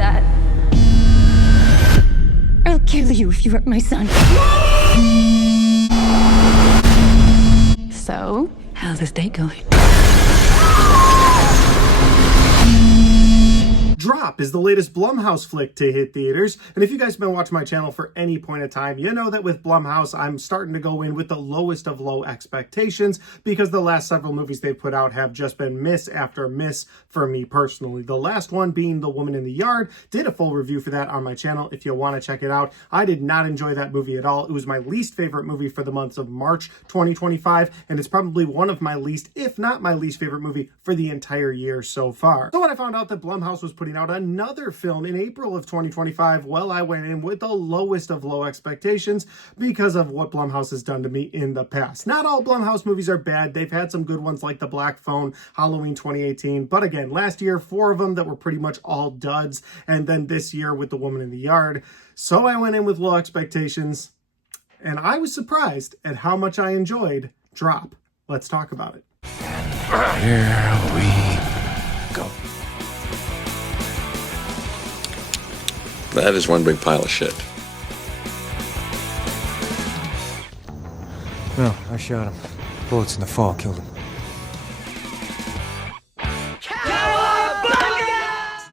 that. I'll kill you if you hurt my son. So, how's this date going? Drop is the latest Blumhouse flick to hit theaters, and if you guys have been watching my channel for any point of time, you know that with Blumhouse, I'm starting to go in with the lowest of low expectations because the last several movies they've put out have just been miss after miss for me personally. The last one being The Woman in the Yard. Did a full review for that on my channel if you want to check it out. I did not enjoy that movie at all. It was my least favorite movie for the months of March 2025, and it's probably one of my least, if not my least favorite movie for the entire year so far. So when I found out that Blumhouse was putting out another film in April of 2025, well, I went in with the lowest of low expectations because of what Blumhouse has done to me in the past. Not all Blumhouse movies are bad. They've had some good ones like The Black Phone, Halloween 2018, but again, last year, 4 of them that were pretty much all duds, and then this year with The Woman in the Yard. So I went in with low expectations, and I was surprised at how much I enjoyed Drop. Let's talk about it. Here we go. That is one big pile of shit. No, I shot him. Bullets in the fall killed him.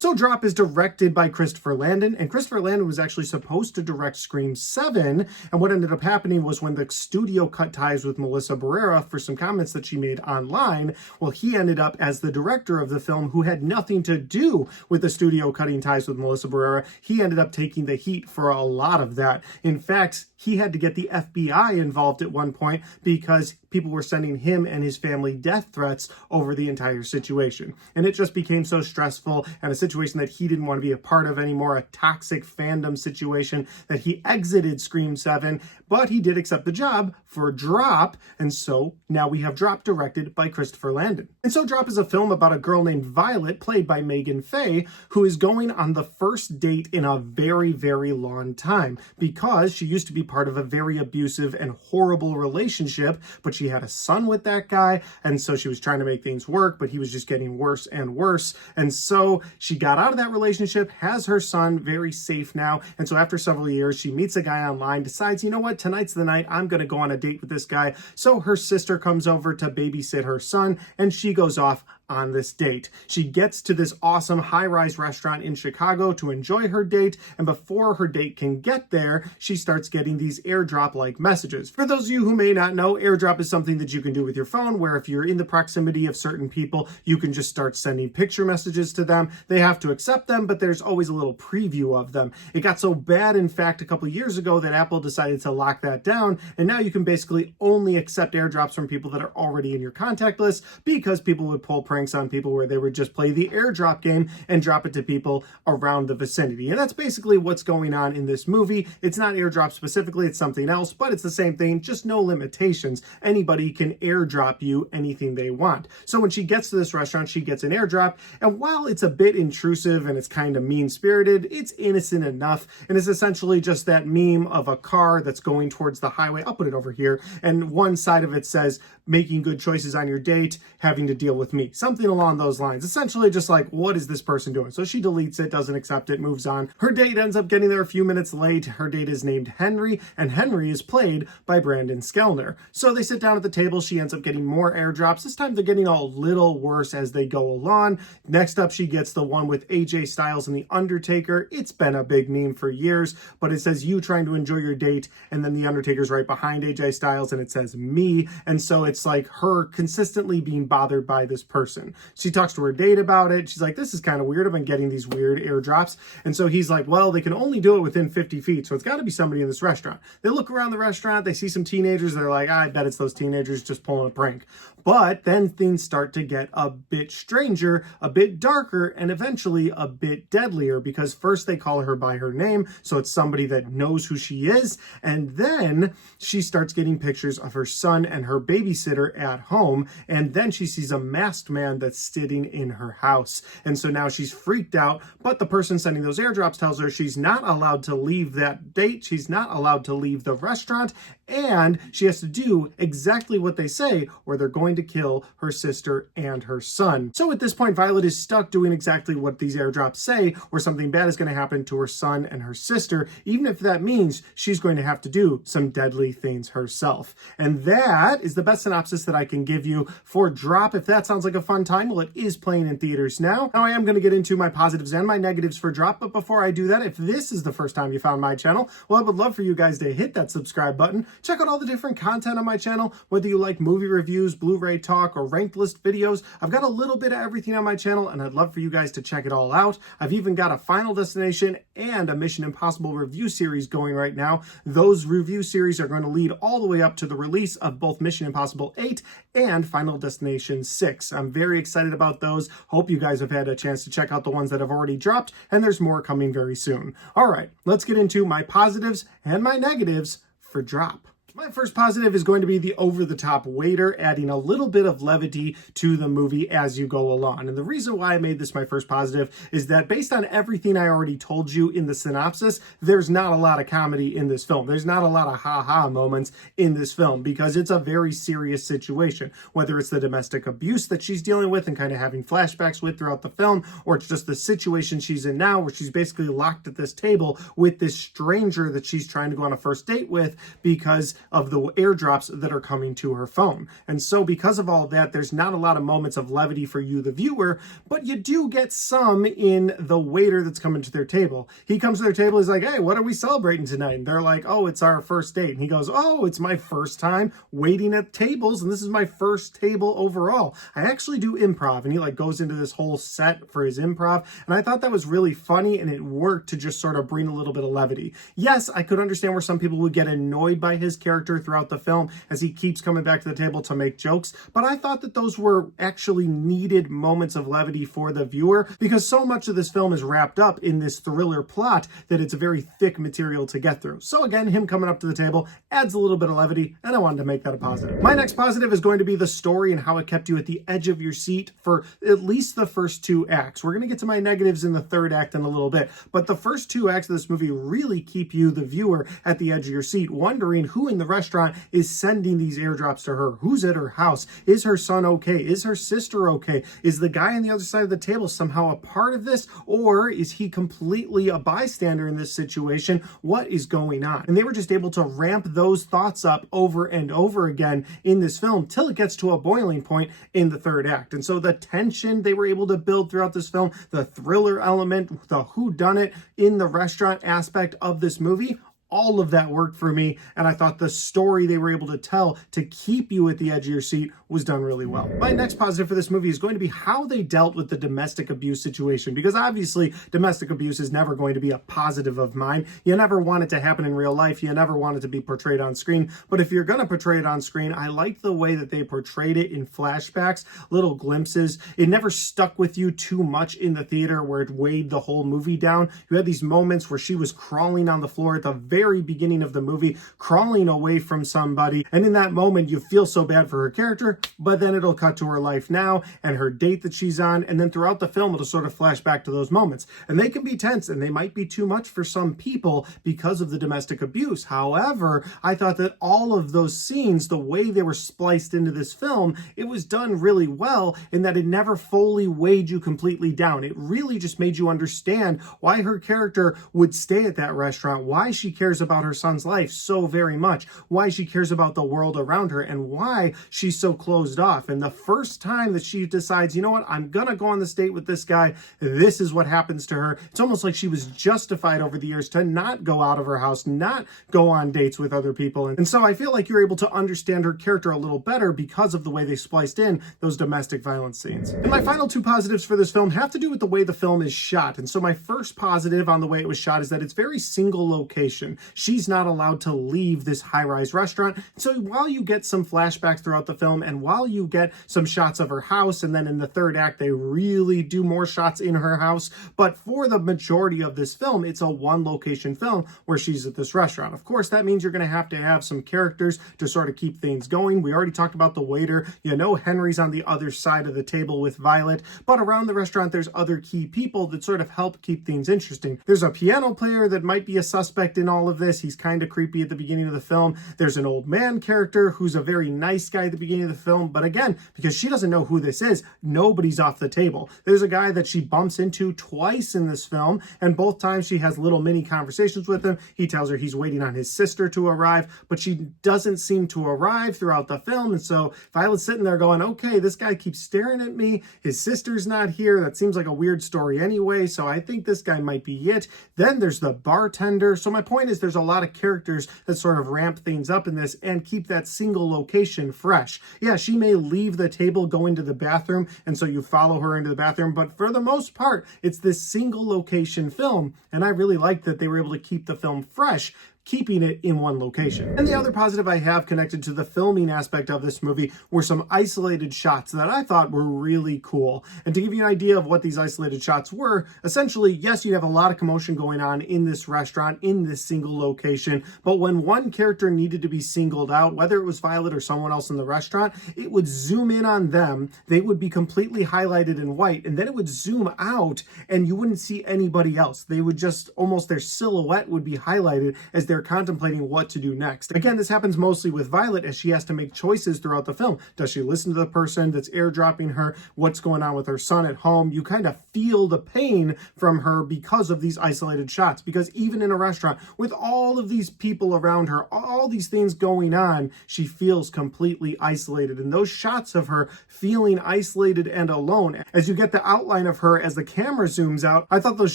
So Drop is directed by Christopher Landon, and Christopher Landon was actually supposed to direct Scream 7, and what ended up happening was when the studio cut ties with Melissa Barrera for some comments that she made online, well, he ended up as the director of the film who had nothing to do with the studio cutting ties with Melissa Barrera. He ended up taking the heat for a lot of that. In fact, he had to get the FBI involved at one point because people were sending him and his family death threats over the entire situation. And it just became so stressful and a situation that he didn't want to be a part of anymore, a toxic fandom situation, that he exited Scream 7, but he did accept the job for Drop, and so now we have Drop directed by Christopher Landon. And so Drop is a film about a girl named Violet, played by Megan Faye, who is going on the first date in a very, very long time because she used to be part of a very abusive and horrible relationship, but she had a son with that guy, and so she was trying to make things work, but he was just getting worse and worse. And so she got out of that relationship, has her son, very safe now, and so after several years, she meets a guy online, decides, you know what, tonight's the night, I'm going to go on a date with this guy. So her sister comes over to babysit her son, and she goes off on this date. She gets to this awesome high-rise restaurant in Chicago to enjoy her date, and before her date can get there, she starts getting these airdrop-like messages. For those of you who may not know, airdrop is something that you can do with your phone, where if you're in the proximity of certain people, you can just start sending picture messages to them. They have to accept them, but there's always a little preview of them. It got so bad, in fact, a couple years ago that Apple decided to lock that down, and now you can basically only accept airdrops from people that are already in your contact list because people would pull pranks on people where they would just play the airdrop game and drop it to people around the vicinity. And that's basically what's going on in this movie. It's not airdrop specifically, it's something else, but it's the same thing, just no limitations. Anybody can airdrop you anything they want. So when she gets to this restaurant, she gets an airdrop, and while it's a bit intrusive and it's kind of mean-spirited, it's innocent enough, and it's essentially just that meme of a car that's going towards the highway. I'll put it over here, and one side of it says, making good choices on your date, having to deal with me. Something along those lines. Essentially just like, what is this person doing? So she deletes it, doesn't accept it, moves on. Her date ends up getting there a few minutes late. Her date is named Henry, and Henry is played by Brandon Skellner. So they sit down at the table. She ends up getting more airdrops. This time they're getting a little worse as they go along. Next up, she gets the one with AJ Styles and The Undertaker. It's been a big meme for years, but it says you trying to enjoy your date, and then The Undertaker's right behind AJ Styles, and it says me. And so it's like her consistently being bothered by this person. She talks to her date about it. She's like, this is kind of weird. I've been getting these weird airdrops. And so he's like, well, they can only do it within 50 feet. So it's got to be somebody in this restaurant. They look around the restaurant. They see some teenagers. They're like, I bet it's those teenagers just pulling a prank. But then things start to get a bit stranger, a bit darker, and eventually a bit deadlier, because first they call her by her name, so it's somebody that knows who she is, and then she starts getting pictures of her son and her babysitter at home, and then she sees a masked man that's sitting in her house. And so now she's freaked out, but the person sending those airdrops tells her she's not allowed to leave that date, she's not allowed to leave the restaurant, and she has to do exactly what they say, or they're going going to kill her sister and her son. So at this point, Violet is stuck doing exactly what these airdrops say, or something bad is going to happen to her son and her sister, even if that means she's going to have to do some deadly things herself. And that is the best synopsis that I can give you for Drop. If that sounds like a fun time, well, it is playing in theaters now. Now I am going to get into my positives and my negatives for Drop, but before I do that, if this is the first time you found my channel, well, I would love for you guys to hit that subscribe button. Check out all the different content on my channel, whether you like movie reviews, Blu-ray talk, or ranked list videos. I've got a little bit of everything on my channel, and I'd love for you guys to check it all out. I've even got a Final Destination and a Mission Impossible review series going right now. Those review series are going to lead all the way up to the release of both Mission Impossible 8 and Final Destination 6. I'm very excited about those. Hope you guys have had a chance to check out the ones that have already dropped, and there's more coming very soon. All right, let's get into my positives and my negatives for Drop. My first positive is going to be the over-the-top waiter, adding a little bit of levity to the movie as you go along. And the reason why I made this my first positive is that based on everything I already told you in the synopsis, there's not a lot of comedy in this film. There's not a lot of ha-ha moments in this film because it's a very serious situation, whether it's the domestic abuse that she's dealing with and kind of having flashbacks with throughout the film, or it's just the situation she's in now where she's basically locked at this table with this stranger that she's trying to go on a first date with because of the airdrops that are coming to her phone. And so because of all that, there's not a lot of moments of levity for you, the viewer, but you do get some in the waiter that's coming to their table. He comes to their table, he's like, hey, what are we celebrating tonight? And they're like, oh, it's our first date. And he goes, oh, it's my first time waiting at tables, and this is my first table overall. I actually do improv, and he like goes into this whole set for his improv, and I thought that was really funny, and it worked to just sort of bring a little bit of levity. Yes, I could understand where some people would get annoyed by his character throughout the film as he keeps coming back to the table to make jokes, but I thought that those were actually needed moments of levity for the viewer because so much of this film is wrapped up in this thriller plot that it's a very thick material to get through. So again, him coming up to the table adds a little bit of levity, and I wanted to make that a positive. My next positive is going to be the story and how it kept you at the edge of your seat for at least the first two acts. We're going to get to my negatives in the third act in a little bit, but the first two acts of this movie really keep you, the viewer, at the edge of your seat, wondering who in the restaurant is sending these airdrops to her. Who's at her house? Is her son okay? Is her sister okay? Is the guy on the other side of the table somehow a part of this? Or is he completely a bystander in this situation? What is going on? And they were just able to ramp those thoughts up over and over again in this film till it gets to a boiling point in the third act. And so the tension they were able to build throughout this film, the thriller element, the whodunit in the restaurant aspect of this movie, all of that worked for me, and I thought the story they were able to tell to keep you at the edge of your seat was done really well. My next positive for this movie is going to be how they dealt with the domestic abuse situation, because obviously domestic abuse is never going to be a positive of mine. You never want it to happen in real life. You never want it to be portrayed on screen, but if you're going to portray it on screen, I like the way that they portrayed it in flashbacks, little glimpses. It never stuck with you too much in the theater where it weighed the whole movie down. You had these moments where she was crawling on the floor at the very beginning of the movie, crawling away from somebody, and in that moment you feel so bad for her character, but then it'll cut to her life now and her date that she's on, and then throughout the film it'll sort of flash back to those moments, and they can be tense and they might be too much for some people because of the domestic abuse. However, I thought that all of those scenes, the way they were spliced into this film, it was done really well in that it never fully weighed you completely down. It really just made you understand why her character would stay at that restaurant, why she cares about her son's life so very much, why she cares about the world around her, and why she's so closed off. And the first time that she decides, you know what, I'm gonna go on this date with this guy, this is what happens to her. It's almost like she was justified over the years to not go out of her house, not go on dates with other people. And so I feel like you're able to understand her character a little better because of the way they spliced in those domestic violence scenes. And my final two positives for this film have to do with the way the film is shot. And so my first positive on the way it was shot is that it's very single location. She's not allowed to leave this high-rise restaurant. So while you get some flashbacks throughout the film, and while you get some shots of her house, and then in the third act, they really do more shots in her house. But for the majority of this film, it's a one-location film where she's at this restaurant. Of course, that means you're going to have some characters to sort of keep things going. We already talked about the waiter. You know Henry's on the other side of the table with Violet, but around the restaurant, there's other key people that sort of help keep things interesting. There's a piano player that might be a suspect in all all of this. He's kind of creepy at the beginning of the film. There's an old man character who's a very nice guy at the beginning of the film, but again, because she doesn't know who this is, nobody's off the table. There's a guy that she bumps into twice in this film, and both times she has little mini conversations with him. He tells her he's waiting on his sister to arrive, but she doesn't seem to arrive throughout the film, and so Violet's sitting there going, okay, this guy keeps staring at me, his sister's not here, that seems like a weird story anyway, so I think this guy might be it. Then there's the bartender. So my point is there's a lot of characters that sort of ramp things up in this and keep that single location fresh. Yeah, she may leave the table, go into the bathroom, and so you follow her into the bathroom, but for the most part, it's this single location film, and I really like that they were able to keep the film fresh, keeping it in one location. And the other positive I have connected to the filming aspect of this movie were some isolated shots that I thought were really cool. And to give you an idea of what these isolated shots were, essentially, yes, you have a lot of commotion going on in this restaurant, in this single location, but when one character needed to be singled out, whether it was Violet or someone else in the restaurant, it would zoom in on them, they would be completely highlighted in white, and then it would zoom out and you wouldn't see anybody else. They would just, almost their silhouette would be highlighted as they're contemplating what to do next. Again, this happens mostly with Violet as she has to make choices throughout the film. Does she listen to the person that's airdropping her? What's going on with her son at home? You kind of feel the pain from her because of these isolated shots, because even in a restaurant with all of these people around her, all these things going on, she feels completely isolated. And those shots of her feeling isolated and alone, as you get the outline of her as the camera zooms out, I thought those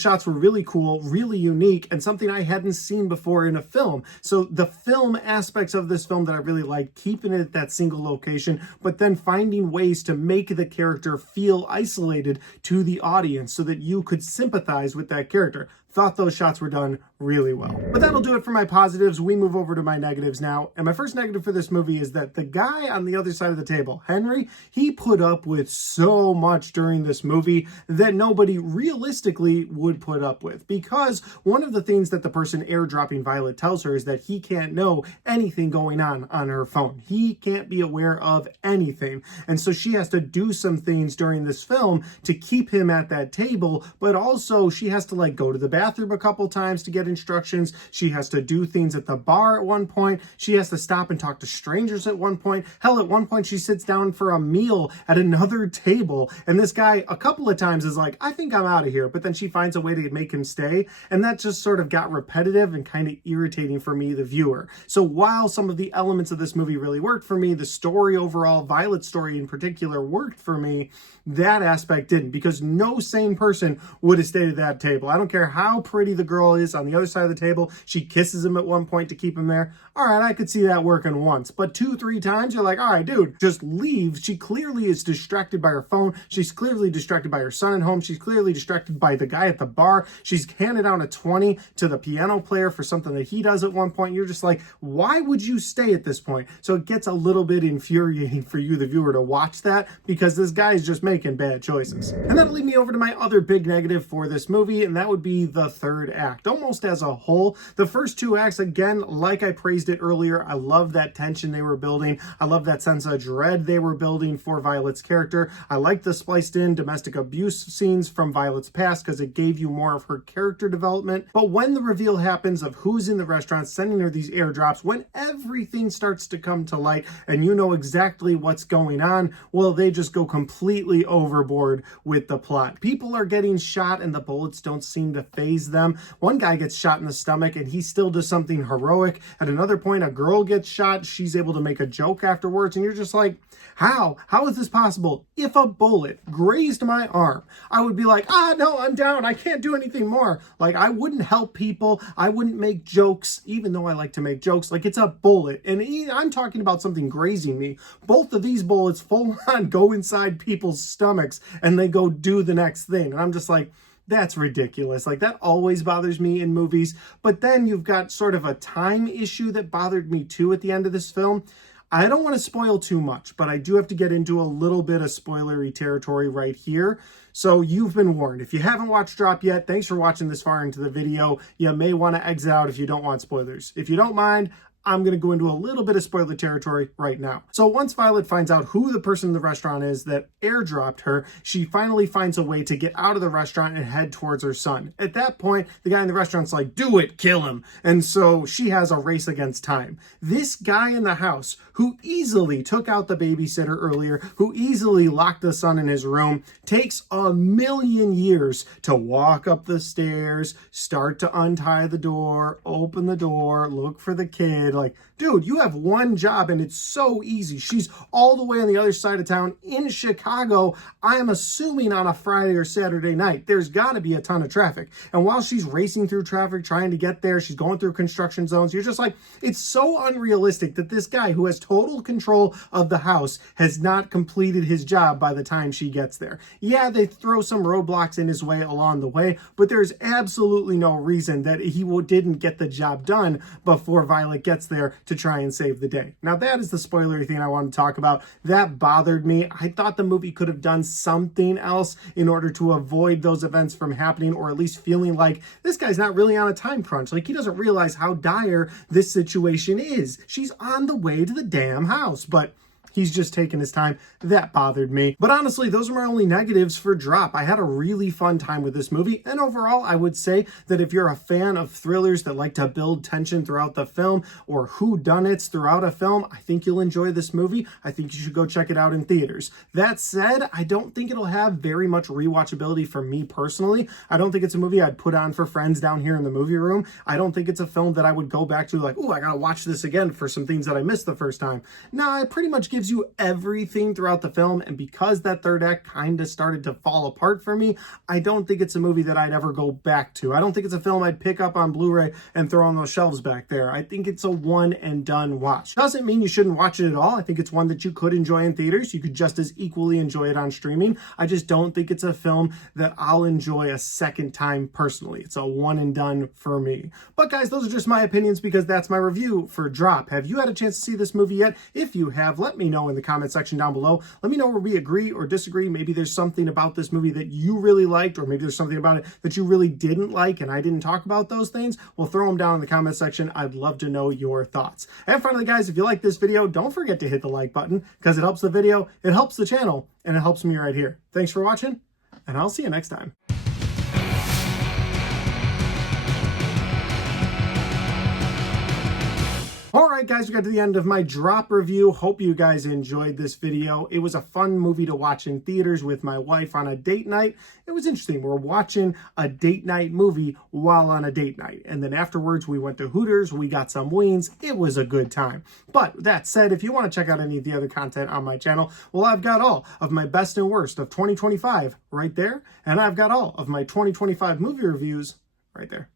shots were really cool, really unique, and something I hadn't seen before in a film. So the film aspects of this film that I really like, keeping it at that single location, but then finding ways to make the character feel isolated to the audience so that you could sympathize with that character. Thought those shots were done really well. But that'll do it for my positives. We move over to my negatives now. And my first negative for this movie is that the guy on the other side of the table, Henry, he put up with so much during this movie that nobody realistically would put up with. Because one of the things that the person airdropping Violet tells her is that he can't know anything going on her phone. He can't be aware of anything. And so she has to do some things during this film to keep him at that table, but also she has to go to the bathroom a couple times to get instructions. She has to do things at the bar at one point. She has to stop and talk to strangers at one point. Hell, at one point she sits down for a meal at another table, and this guy a couple of times is like, I think I'm out of here, but then she finds a way to make him stay, and that just sort of got repetitive and kind of irritating for me, the viewer. So while some of the elements of this movie really worked for me, the story overall, Violet's story in particular, worked for me, that aspect didn't, because no sane person would have stayed at that table. I don't care how pretty the girl is on the other side of the table. She kisses him at one point to keep him there. All right, I could see that working once, but 2-3 times, you're like, all right, dude, just leave. She clearly is distracted by her phone. She's clearly distracted by her son at home. She's clearly distracted by the guy at the bar. She's handed out a 20 to the piano player for something that he does at one point. You're just like, why would you stay at this point? So it gets a little bit infuriating for you, the viewer, to watch that, because this guy is just making bad choices. And that'll lead me over to my other big negative for this movie, and that would be the third act. Almost as a whole, the first two acts, again, like I praised it earlier, I love that tension they were building. I love that sense of dread they were building for Violet's character. I like the spliced in domestic abuse scenes from Violet's past because it gave you more of her character development. But when the reveal happens of who's in the restaurant sending her these airdrops, when everything starts to come to light and you know exactly what's going on, well, they just go completely overboard with the plot. People are getting shot and the bullets don't seem to faze them. One guy gets shot in the stomach and he still does something heroic. At another point, a girl gets shot. She's able to make a joke afterwards, and you're just like, how? How is this possible? If a bullet grazed my arm, I would be like, no, I'm down. I can't do anything more. I wouldn't help people. I wouldn't make jokes, even though I like to make jokes. It's a bullet, and I'm talking about something grazing me. Both of these bullets full on go inside people's stomachs, and they go do the next thing. And I'm just like, that's ridiculous. That always bothers me in movies. But then you've got sort of a time issue that bothered me too at the end of this film. I don't want to spoil too much, but I do have to get into a little bit of spoilery territory right here. So you've been warned. If you haven't watched Drop yet, thanks for watching this far into the video. You may want to exit out if you don't want spoilers. If you don't mind, I'm going to go into a little bit of spoiler territory right now. So once Violet finds out who the person in the restaurant is that airdropped her, she finally finds a way to get out of the restaurant and head towards her son. At that point, the guy in the restaurant's like, do it, kill him. And so she has a race against time. This guy in the house, who easily took out the babysitter earlier, who easily locked the son in his room, takes a million years to walk up the stairs, start to untie the door, open the door, look for the kid. Like, dude, you have one job and it's so easy. She's all the way on the other side of town in Chicago. I am assuming on a Friday or Saturday night. There's got to be a ton of traffic. And while she's racing through traffic, trying to get there, she's going through construction zones. You're just like, it's so unrealistic that this guy who has total control of the house has not completed his job by the time she gets there. Yeah, they throw some roadblocks in his way along the way, but there's absolutely no reason that he didn't get the job done before Violet gets there to try and save the day. Now that is the spoilery thing I want to talk about. That bothered me. I thought the movie could have done something else in order to avoid those events from happening, or at least feeling like this guy's not really on a time crunch. Like, he doesn't realize how dire this situation is. She's on the way to the damn house, but he's just taking his time. That bothered me. But honestly, those are my only negatives for Drop. I had a really fun time with this movie. And overall, I would say that if you're a fan of thrillers that like to build tension throughout the film, or whodunits throughout a film, I think you'll enjoy this movie. I think you should go check it out in theaters. That said, I don't think it'll have very much rewatchability for me personally. I don't think it's a movie I'd put on for friends down here in the movie room. I don't think it's a film that I would go back to like, oh, I gotta watch this again for some things that I missed the first time. No, it pretty much gives you everything throughout the film, and because that third act kind of started to fall apart for me, I don't think it's a movie that I'd ever go back to. I don't think it's a film I'd pick up on Blu-ray and throw on those shelves back there. I think it's a one and done watch. Doesn't mean you shouldn't watch it at all. I think it's one that you could enjoy in theaters. You could just as equally enjoy it on streaming. I just don't think it's a film that I'll enjoy a second time personally. It's a one and done for me. But guys, those are just my opinions because that's my review for Drop. Have you had a chance to see this movie yet? If you have, let me know in the comment section down below. Let me know where we agree or disagree. Maybe there's something about this movie that you really liked, or maybe there's something about it that you really didn't like and I didn't talk about those things. Well, throw them down in the comment section. I'd love to know your thoughts. And finally, guys, if you like this video, don't forget to hit the like button because it helps the video, it helps the channel, and it helps me right here. Thanks for watching, and I'll see you next time. Alright guys, we got to the end of my Drop review. Hope you guys enjoyed this video. It was a fun movie to watch in theaters with my wife on a date night. It was interesting. We're watching a date night movie while on a date night. And then afterwards we went to Hooters, we got some wings. It was a good time. But that said, if you want to check out any of the other content on my channel, well, I've got all of my best and worst of 2025 right there. And I've got all of my 2025 movie reviews right there.